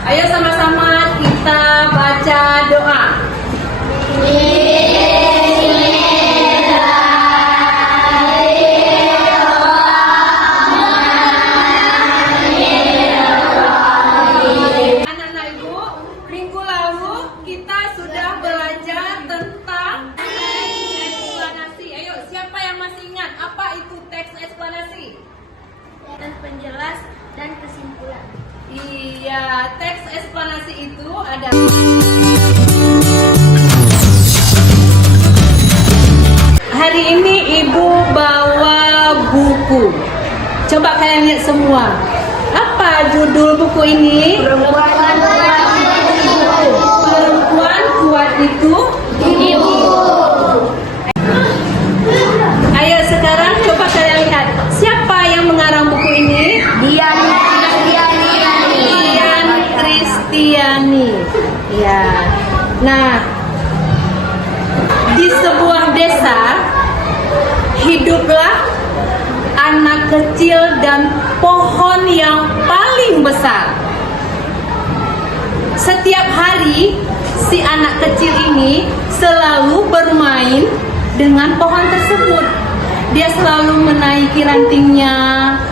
Ayo sama-sama kita baca doa. Anak-anak Ibu, minggu lalu kita sudah belajar tentang teks eksplanasi. Ayo, siapa yang masih ingat apa itu teks eksplanasi? Dan penjelas dan kesimpulan. Iya, teks eksplanasi itu ada. Hari ini Ibu bawa buku. Coba kalian lihat semua. Apa judul buku ini? Perempuan kuat itu ibu. Ayo sekarang coba kalian lihat. Siapa yang mengarang buku ini? Dian Kristiani. Ya. Nah, di sebuah desa hiduplah anak kecil dan pohon yang paling besar. Setiap hari si anak kecil ini selalu bermain dengan pohon tersebut. Dia selalu menaiki rantingnya,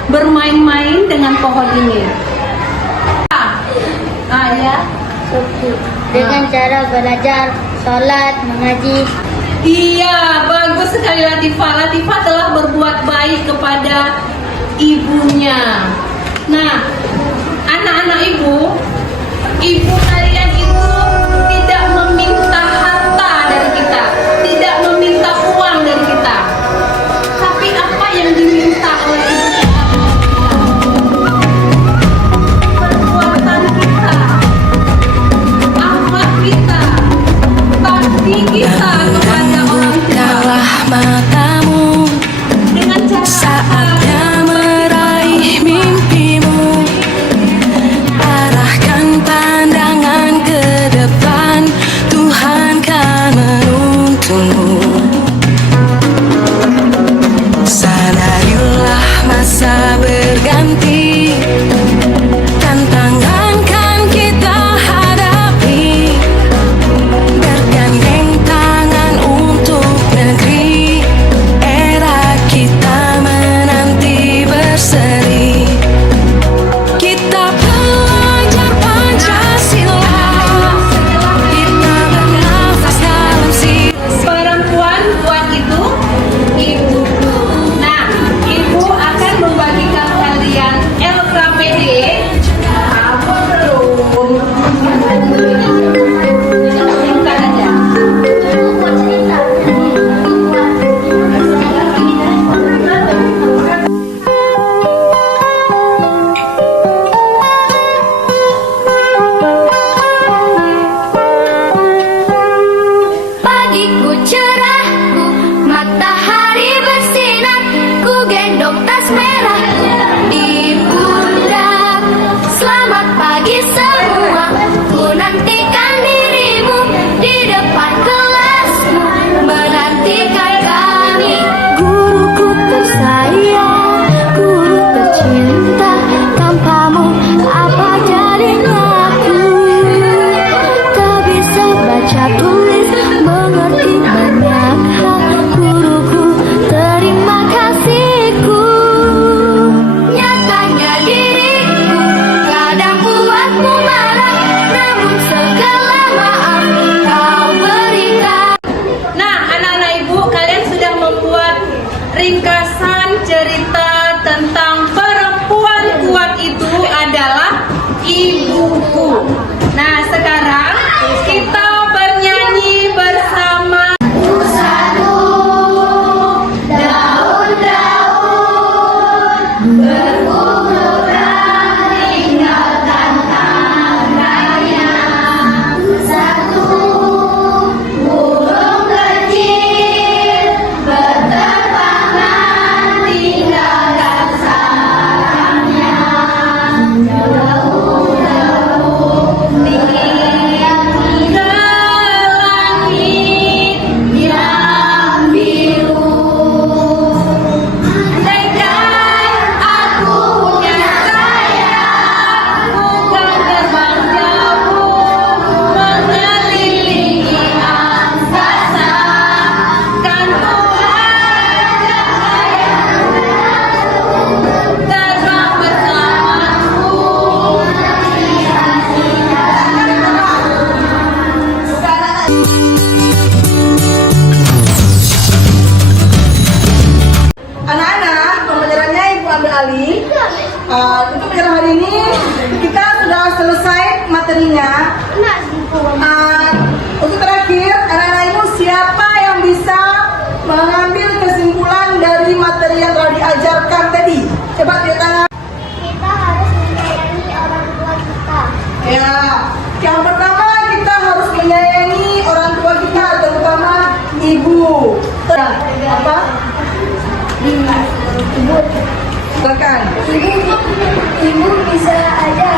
bermain-main dengan pohon ini. Ya. Dengan cara belajar, sholat, mengaji. Iya, bagus sekali Latifah. Latifah telah berbuat baik kepada ibunya. Nah, anak-anak ibu kalian itu tidak meminta harta dari kita, tidak meminta uang dari kita. Tapi apa yang diminta oleh ibu kita? Perbuatan kita, akhlak kita, bakti kita kepada orang tua. Matamu Dengan cara saatnya meraih mimpimu, arahkan pandangan ke depan, Tuhan kan menuntunmu. Sadarilah masa berganti, tantangan kan kita hadapi, bergandeng tangan untuk negeri, era kita menanti berseri. Kita belajar Pancasila, kita bernafas dalam sila. perempuan kuat itu ibu. Nah, ibu akan membagikan kalian LKPD. Apa belum? Minta aja. Pagiku cerah, matahari bersinar, ku gendong tas merah di pundak. Selamat pagi semua, ku nantikan dirimu di depan kelasmu, menantikan kami. Guruku tersayang, guru tercinta, tanpamu apa jadinya aku? Tak bisa baca tulis, mengerti banyak hal. Guruku, terima kasihku. Nyatanya diriku kadang buatmu Ya, yang pertama kita harus menyayangi orang tua kita, terutama ibu. Apa? Ibu. Silakan. Ibu bisa aja.